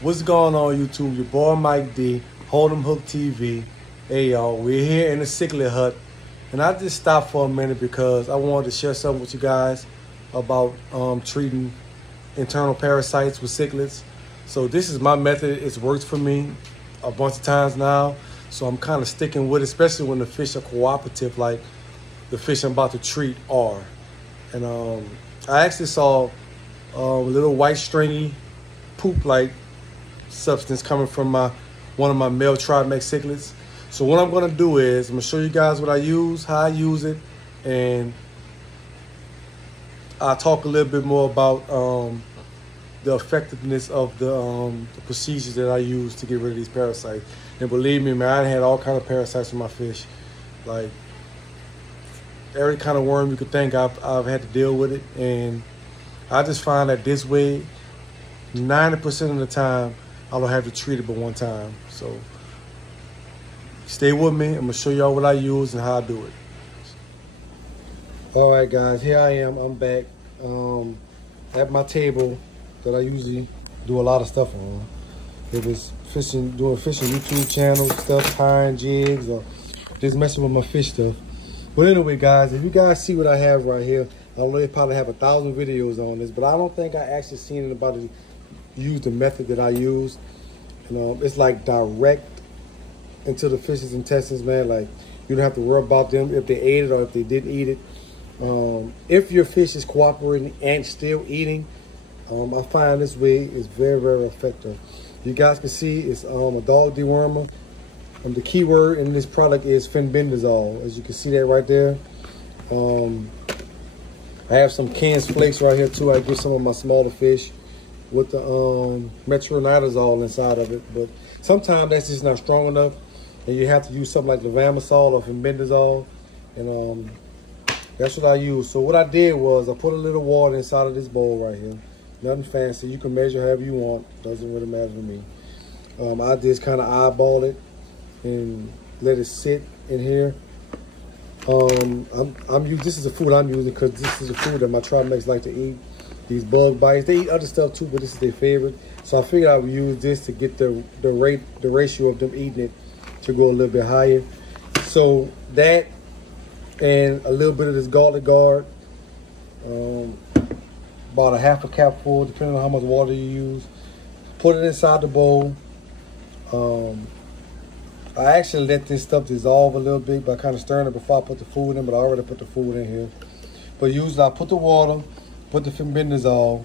What's going on, YouTube? Your boy Mike D, Hold'em Hook TV. Hey y'all, we're here in the cichlid hut, and I just stopped for a minute because I wanted to share something with you guys about treating internal parasites with cichlids. So this is my method. It's worked for me a bunch of times now, so I'm kind of sticking with it, especially when the fish are cooperative, like the fish I'm about to treat are. And I actually saw a little white stringy poop-like substance coming from one of my male Trimax cichlids. So what I'm gonna do is I'm gonna show you guys what I use, how I use it, and I'll talk a little bit more about the effectiveness of the procedures that I use to get rid of these parasites. And believe me, man, I had all kind of parasites in my fish. Like every kind of worm you could think, I've had to deal with it. And I just find that this way, 90% of the time, I don't have to treat it but one time. So stay with me. I'm gonna show y'all what I use and how I do it. All right, guys, here I am. I'm back at my table that I usually do a lot of stuff on. If it's fishing, doing fishing YouTube channel stuff, tying jigs, or just messing with my fish stuff. But anyway, guys, if you guys see what I have right here, I know they probably have 1,000 videos on this, but I don't think I actually seen anybody use the method that I use. You know, it's like direct into the fish's intestines, man. Like you don't have to worry about them if they ate it or if they didn't eat it. If your fish is cooperating and still eating, I find this way is very, very effective. You guys can see it's a dog dewormer. The key word in this product is fenbendazole, as you can see that right there. I have some canned flakes right here too. I give some of my smaller fish with the metronidazole inside of it, but sometimes that's just not strong enough, and you have to use something like levamisole or fenbendazole, and that's what I use. So what I did was I put a little water inside of this bowl right here. Nothing fancy. You can measure however you want. Doesn't really matter to me. I just kind of eyeball it and let it sit in here. This is the food I'm using because this is the food that my Trimax like to eat. These bug bites. They eat other stuff too, but this is their favorite. So I figured I would use this to get the ratio of them eating it to go a little bit higher. So that and a little bit of this garlic guard, about a half a cap full, depending on how much water you use. Put it inside the bowl. I actually let this stuff dissolve a little bit by kind of stirring it before I put the food in, but I already put the food in here. But usually I put the water, put the fenbendazole,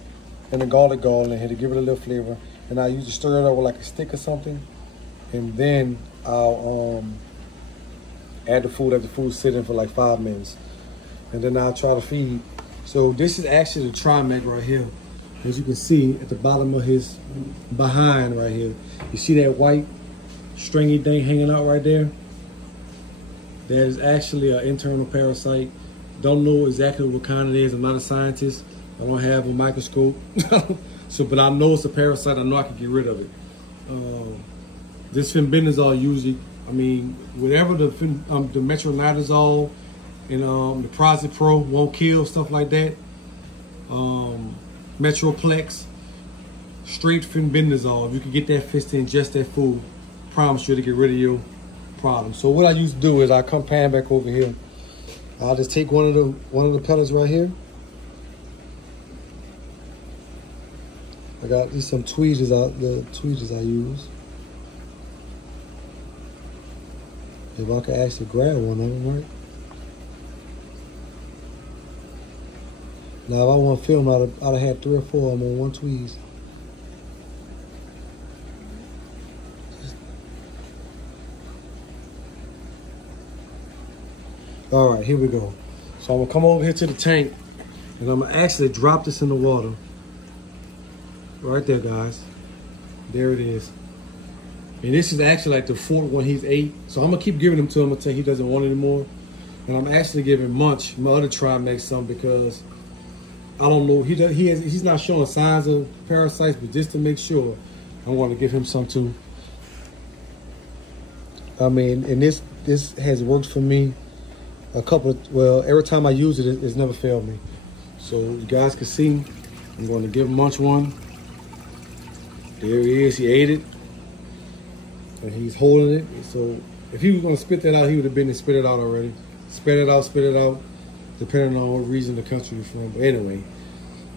and the garlic in here to give it a little flavor. And I usually stir it over like a stick or something. And then I'll add the food after the food's sitting for like 5 minutes. And then I'll try to feed. So this is actually the Trimax right here. As you can see at the bottom of his behind right here. You see that white stringy thing hanging out right there? That is actually an internal parasite. Don't know exactly what kind it is. I'm not a scientist. I don't have a microscope. But I know it's a parasite. I know I can get rid of it. This fenbendazole usually, I mean, whatever the metronidazole and the Parasites Pro won't kill, stuff like that. Metroplex, straight fenbendazole. If you can get that fish to ingest that food, promise you to get rid of your problem. So what I used to do is I come pan back over here. I'll just take one of the pellets right here. I got these some tweezers the tweezers I use. If I could actually grab one of them, right? Now if I want to film, I'd have had 3 or 4 of them on one tweeze. All right, here we go. So I'm gonna come over here to the tank and I'm gonna actually drop this in the water. Right there, guys. There it is. And this is actually like the 4th one he's ate. So I'm gonna keep giving him to him until he doesn't want it anymore. And I'm actually giving Munch, my other Trimax, some because I don't know, he's not showing signs of parasites, but just to make sure, I want to give him some too. I mean, and this has worked for me well, every time I use it, it's never failed me. So you guys can see, I'm going to give Munch one. There he is. He ate it. And he's holding it. So if he was going to spit that out, he would have been and spit it out already. Spit it out, depending on what region the country you're from. But anyway,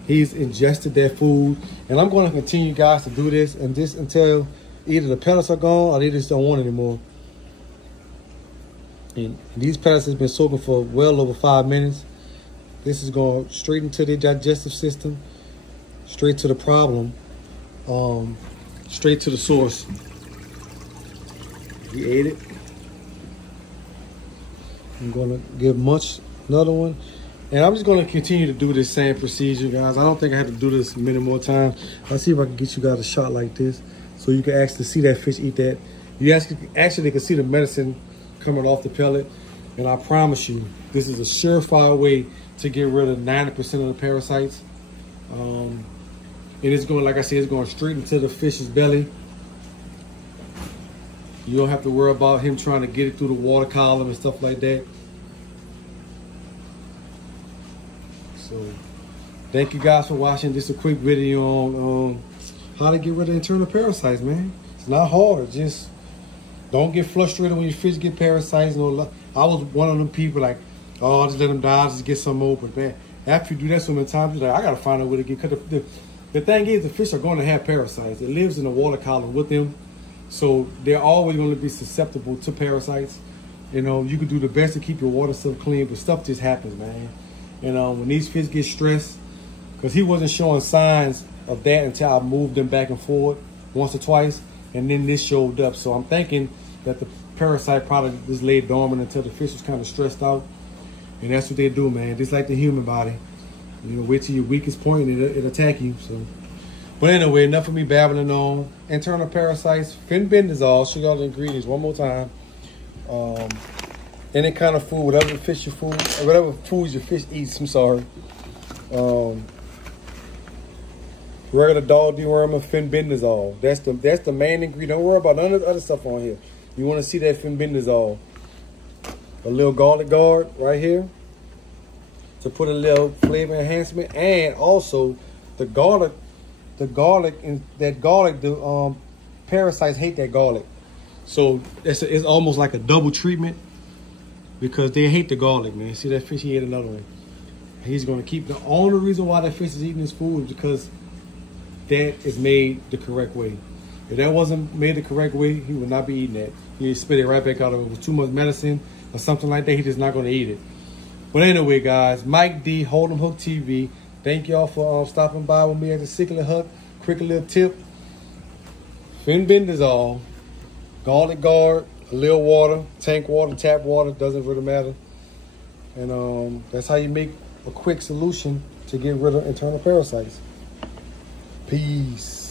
he's ingested that food. And I'm going to continue, guys, to do this and this until either the pellets are gone or they just don't want it anymore. And these pellets has been soaking for well over 5 minutes. This is going straight into the digestive system, straight to the problem, straight to the source. He ate it. I'm gonna give Munch another one. And I'm just gonna continue to do this same procedure, guys. I don't think I have to do this many more times. I'll see if I can get you guys a shot like this so you can actually see that fish eat that. You actually can see the medicine coming off the pellet. And I promise you, this is a surefire way to get rid of 90% of the parasites. And it's going, like I said, it's going straight into the fish's belly. You don't have to worry about him trying to get it through the water column and stuff like that. So, thank you guys for watching. Just a quick video on how to get rid of internal parasites, man. It's not hard. Just don't get frustrated when your fish get parasites. I was one of them people like, oh, just let them die, just get some more. But man, after you do that so many times, you're like, I gotta find a way to get. Cause the thing is, the fish are going to have parasites. It lives in the water column with them. So they're always going to be susceptible to parasites. You know, you can do the best to keep your water stuff clean, but stuff just happens, man. You know, when these fish get stressed, because he wasn't showing signs of that until I moved them back and forth once or twice, and then this showed up. So I'm thinking that the parasite probably just laid dormant until the fish was kind of stressed out. And that's what they do, man. Just like the human body. You know, wait till your weakest point and it'll attack you. So. But anyway, enough of me babbling on. Internal parasites, fenbendazole, show y'all the ingredients one more time. Any kind of food, whatever fish your food, or whatever foods your fish eats, I'm sorry. Regular dog dewormer, fenbendazole. That's the main ingredient. Don't worry about none of the other stuff on here. You want to see that fenbendazole. A little garlic guard right here to put a little flavor enhancement, and also the garlic. The parasites hate that garlic. So it's almost like a double treatment because they hate the garlic, man. See that fish, he ate another one. He's gonna keep, the only reason why that fish is eating his food is because that is made the correct way. If that wasn't made the correct way, he would not be eating that. He'd spit it right back out of it. With too much medicine or something like that, he's just not gonna eat it. But anyway, guys, Mike D, Hold'em Hook TV. Thank y'all for stopping by with me at the Sickler Hook. Quick little tip. Fenbendazole, garlic guard, a little water, tank water, tap water, doesn't really matter. And that's how you make a quick solution to get rid of internal parasites. Peace.